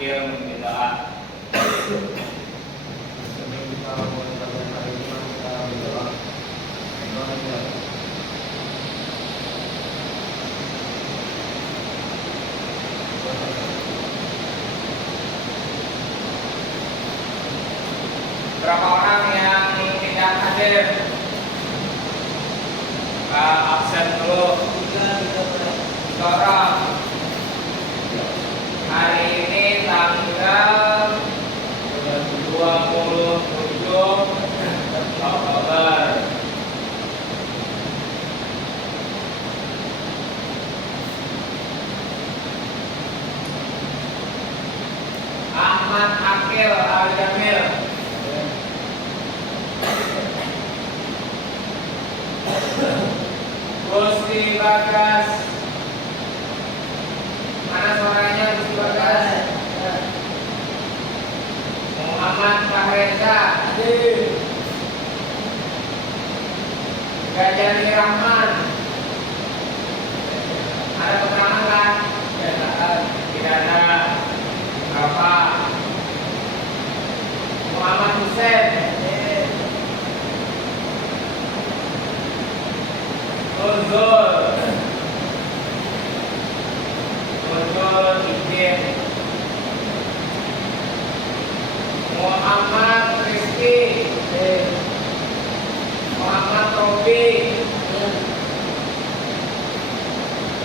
akhir berdoa. Berapa orang yang tidak hadir? Absen dulu. 3 orang. Hari ini tanggal 27 Oktober. Ahmad Akil Al-Jamil. Gusti Bagas. Mana suaranya Gusti Bagas? Muhammad Fahreza. Gajari Rahman. Ada keterangan kan? Tidak ada. Berapa? Muhammad Hussein. Nuzul Izin. Muhammad Rizki. Muhammad Robi.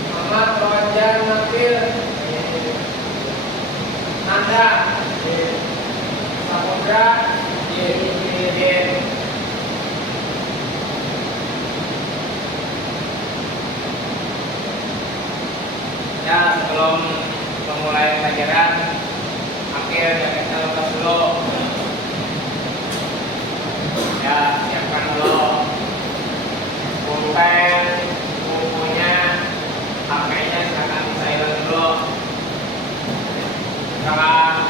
Muhammad Rojan Nabil. Nanda. Samudra. Idin. Ya, sebelum memulai pelajaran, akhir kita lepas dulu. Ya, siapkan dulu pulpen, bukunya, HP-nya silakan di silent dulu. Sekarang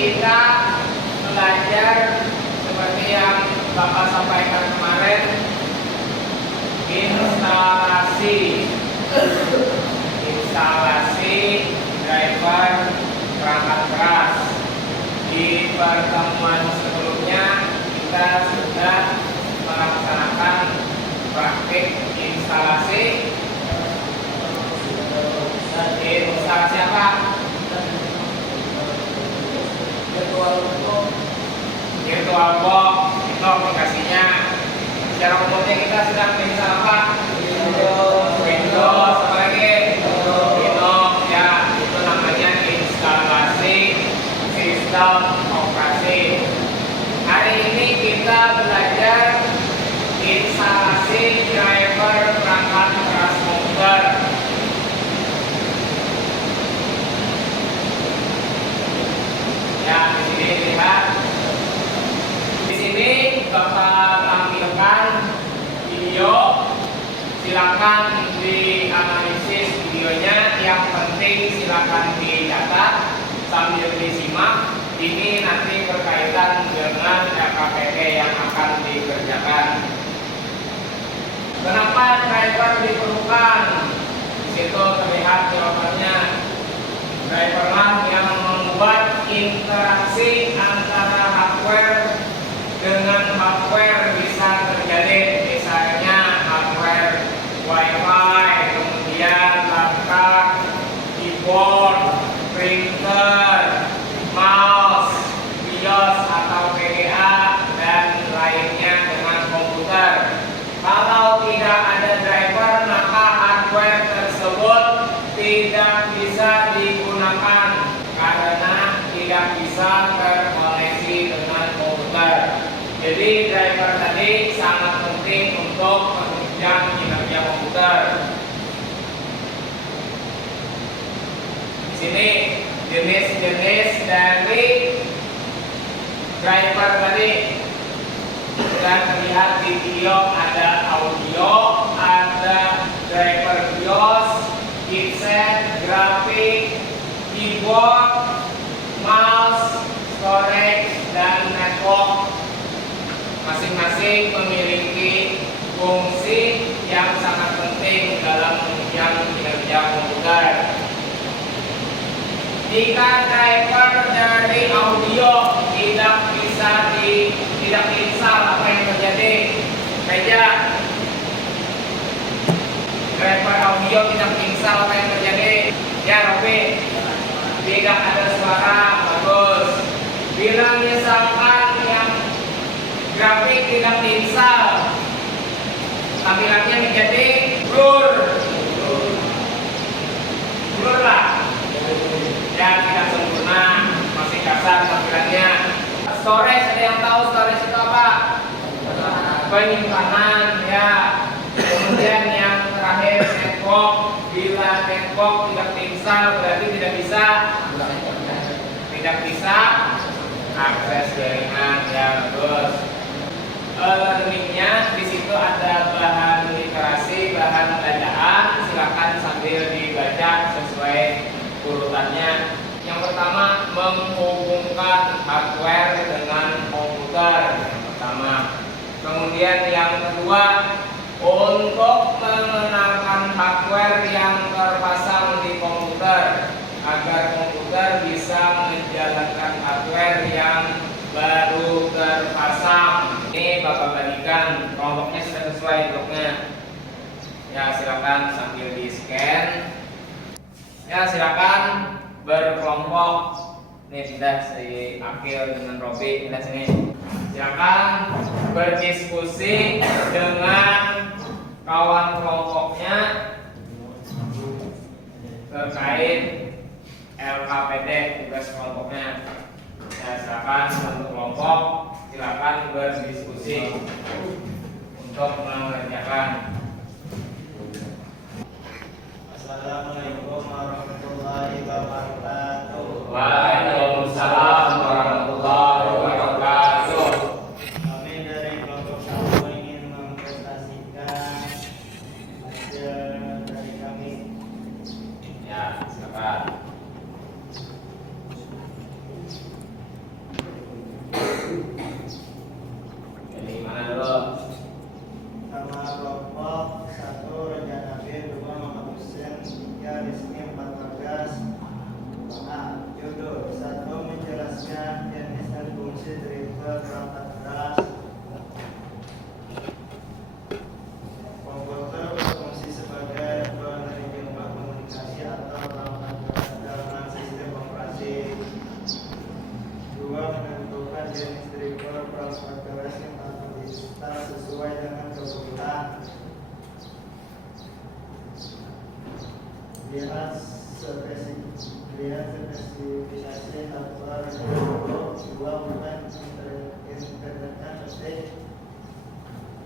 kita belajar seperti yang Bapak sampaikan kemarin, instalasi driver perangkat keras. Di pertemuan sebelumnya kita sudah melaksanakan praktik instalasi apa? Virtual box itu aplikasinya. Secara umumnya kita sedang menginstal apa? Windows, apa lagi? Linux, ya, itu namanya instalasi sistem operasi. Hari ini kita belajar instalasi driver perangkat keras komputer. Ya, di sini lihat. Di sini Bapak tampilkan video. Silakan dianalisis videonya. Yang penting silakan dicatat sambil disimak. Ini nanti berkaitan dengan LKPD yang akan dikerjakan. Kenapa driver diperlukan? Di situ terlihat jawabannya. Driver lah yang membuat interaksi antara hardware dengan hardware bisa terjadi, misalnya hardware WiFi, kemudian laptop, keyboard, printer, mouse, BIOS atau VGA dan lainnya dengan komputer. Kalau tidak ada driver, maka hardware tersebut tidak bisa digunakan karena tidak bisa terkoneksi dengan komputer. Jadi driver tadi sangat penting untuk menunjang kinerja komputer. Di sini jenis-jenis dari driver tadi sudah terlihat di video. Ada audio, ada driver BIOS, chipset, grafik, keyboard, mouse, storage, dan network masing-masing memiliki fungsi yang sangat penting dalam menunjang kinerja komputer. Jika driver dari audio tidak install, apa yang terjadi? Meja driver audio tidak install, apa yang terjadi? Ya Robi, tidak ada suara. Bagus. Bila misalkan yang grafik tidak install, tampilannya menjadi blur lah ya, tidak sempurna, masih kasar tampilannya. Storage, ada yang tahu storage itu apa? Penyimpanan ya. Kemudian yang terakhir network. Bila network tidak install berarti tidak bisa akses jaringan ya. Bagus. Learningnya di situ ada bahan literasi, bahan bacaan. Silakan sambil dibaca sesuai urutannya. Yang pertama, menghubungkan hardware dengan komputer. Yang pertama. Kemudian yang kedua, untuk mengenalkan hardware yang terpasang di komputer agar komputer bisa menjalankan hardware yang baru terpasang. Ini Bapak bagikan, kelompoknya sudah sesuai bloknya. Ya, silakan sambil di scan. Ya, silakan berkelompok. Nih sudah si Akil dengan Robi, kita sini. Silakan berdiskusi dengan kawan kelompoknya terkait LKPD, tugas kelompoknya. Ya, silakan untuk kelompok, silakan berdiskusi untuk mengerjakan. Assalamualaikum warahmatullahi wabarakatuh. Waalaikumsalam warahmatullahi wabarakatuh. Kami dari kelompok 1 ingin mempresentasikan hasil dari kami. Ya, silakan. Jadi mana dulu? Pertama kelompok 1 rencana B, 2 menghapuskan 3 Rizky 4 Bagas. A. Judul 1 menjelaskan jenis dan fungsi driver perangkat keras. Komputer berfungsi sebagai penerjemah komunikasi atau perangkat keras dalam sistem operasi. 2 menentukan jenis driver perangkat keras yang akan diinstal sesuai dengan kebutuhan. Lihat spesifikasi hardware untuk 2 bukan internetnya ketik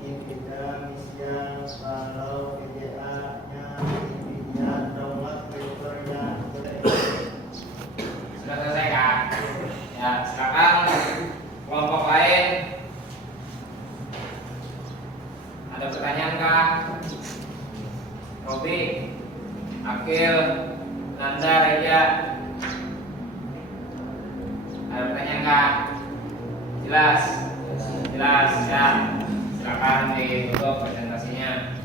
Nvidia Misia, kalau VGA nya Nvidia, download driver yang Sudah selesai kan? Ya, silakan kelompok lain. Ada pertanyaan kah? Robi, Akil, Nanda, Reja. Ada pertanyaan kah? Jelas? Jelas ya. Silakan ditutup presentasinya.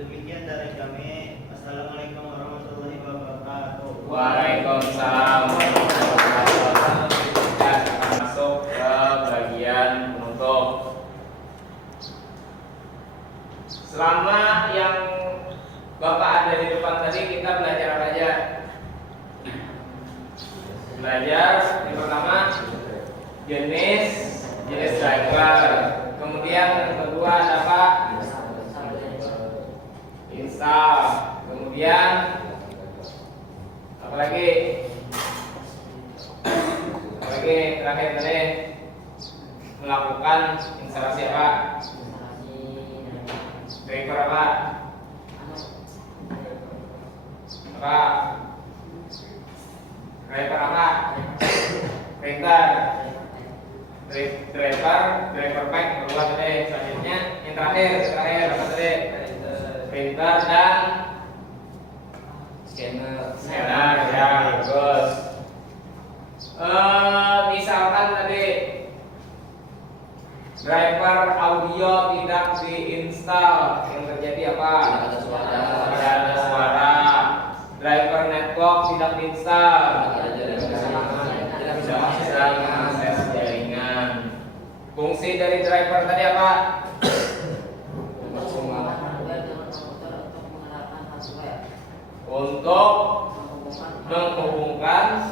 Demikian dari kami. Assalamualaikum warahmatullahi wabarakatuh. Waalaikumsalam warahmatullahi wabarakatuh. Ya, silakan masuk ke bagian penutup. Selama yang Bapak ada di depan tadi, kita belajar apa aja? Belajar yang pertama jenis driver. Kemudian yang kedua ada apa? Install. Kemudian apa lagi? Terakhir tadi melakukan instalasi apa? Driver apa? Driver apa? Printer. Driver pack kedua tadi. Selanjutnya yang terakhir apa tadi? Printer dan scanner ya, bagus. Misalkan audio tidak diinstal, yang terjadi apa? Tidak ada suara. Tidak ada suara. Driver network tidak diinstal, tidak bisa mengakses jaringan. Fungsi dari driver tadi apa? Untuk menghubungkan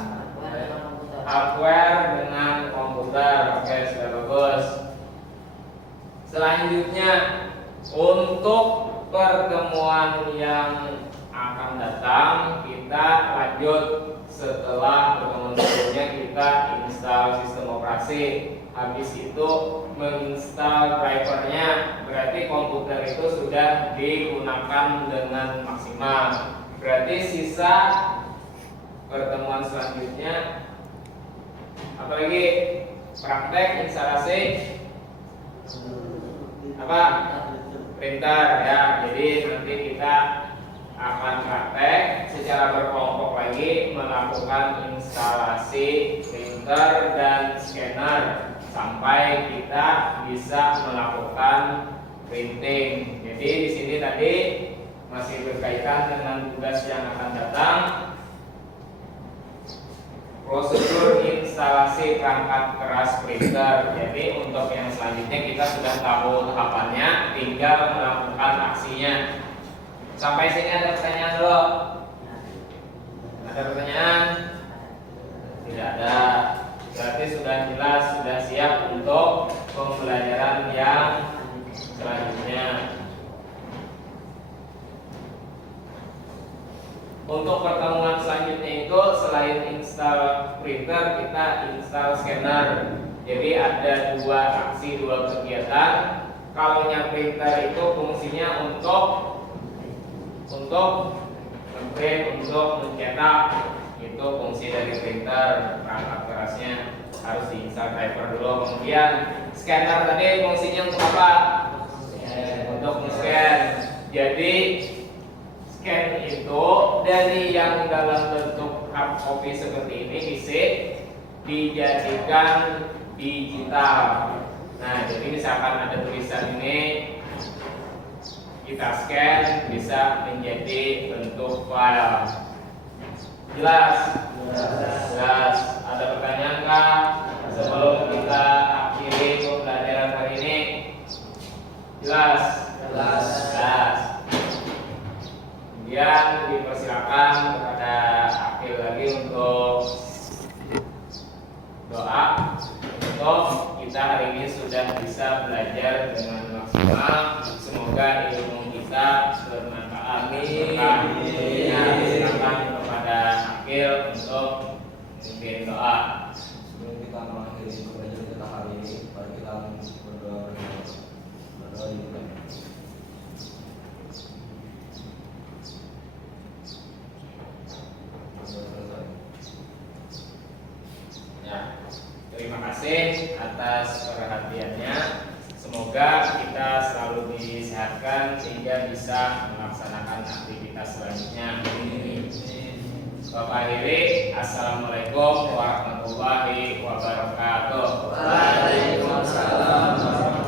hardware dengan komputer. Oke, sudah bagus. Selanjutnya, untuk pertemuan yang akan datang, kita lanjut setelah pertemuan sebelumnya kita install sistem operasi. Habis itu menginstal drivernya, berarti komputer itu sudah digunakan dengan maksimal. Berarti sisa pertemuan selanjutnya apalagi praktek instalasi apa? Printer ya. Jadi nanti kita akan praktek secara berkelompok lagi melakukan instalasi printer dan scanner sampai kita bisa melakukan printing. Jadi di sini tadi masih berkaitan dengan tugas yang akan datang, prosedur instalasi perangkat keras printer. Jadi untuk yang selanjutnya kita sudah tahu tahapannya, tinggal melakukan aksinya. Sampai sini ada pertanyaan dulu? Ada pertanyaan? Tidak ada. Berarti sudah jelas, sudah siap untuk pembelajaran yang selanjutnya. Untuk pertemuan selanjutnya itu selain install printer, kita install scanner. Jadi ada dua aksi, dua kegiatan. Kalau yang printer itu fungsinya untuk memprint, untuk mencetak. Itu fungsi dari printer. Perangkat kerasnya harus diinstal driver dulu. Kemudian scanner tadi fungsinya untuk apa? Untuk men-scan. Jadi scan itu dari yang dalam bentuk hard copy seperti ini bisa dijadikan digital. Nah, jadi misalkan ada tulisan ini, kita scan bisa menjadi bentuk file. Jelas? Jelas. Ada pertanyaan kah sebelum kita akhiri pembelajaran hari ini? Jelas? Jelas. Jelas. Kemudian dipersilakan kepada Akil lagi untuk doa untuk kita hari ini sudah bisa belajar dengan maksimal. Semoga ilmu kita bermanfaat. Amin. Silakan kepada Akil untuk memimpin doa. Sebelum kita mengakhiri pembelajaran kita hari ini, mari kita berdoa dulu. Ya, terima kasih atas perhatiannya. Semoga kita selalu disehatkan sehingga bisa melaksanakan aktivitas selanjutnya. Bapak akhiri, assalamualaikum warahmatullahi wabarakatuh. Waalaikumsalam.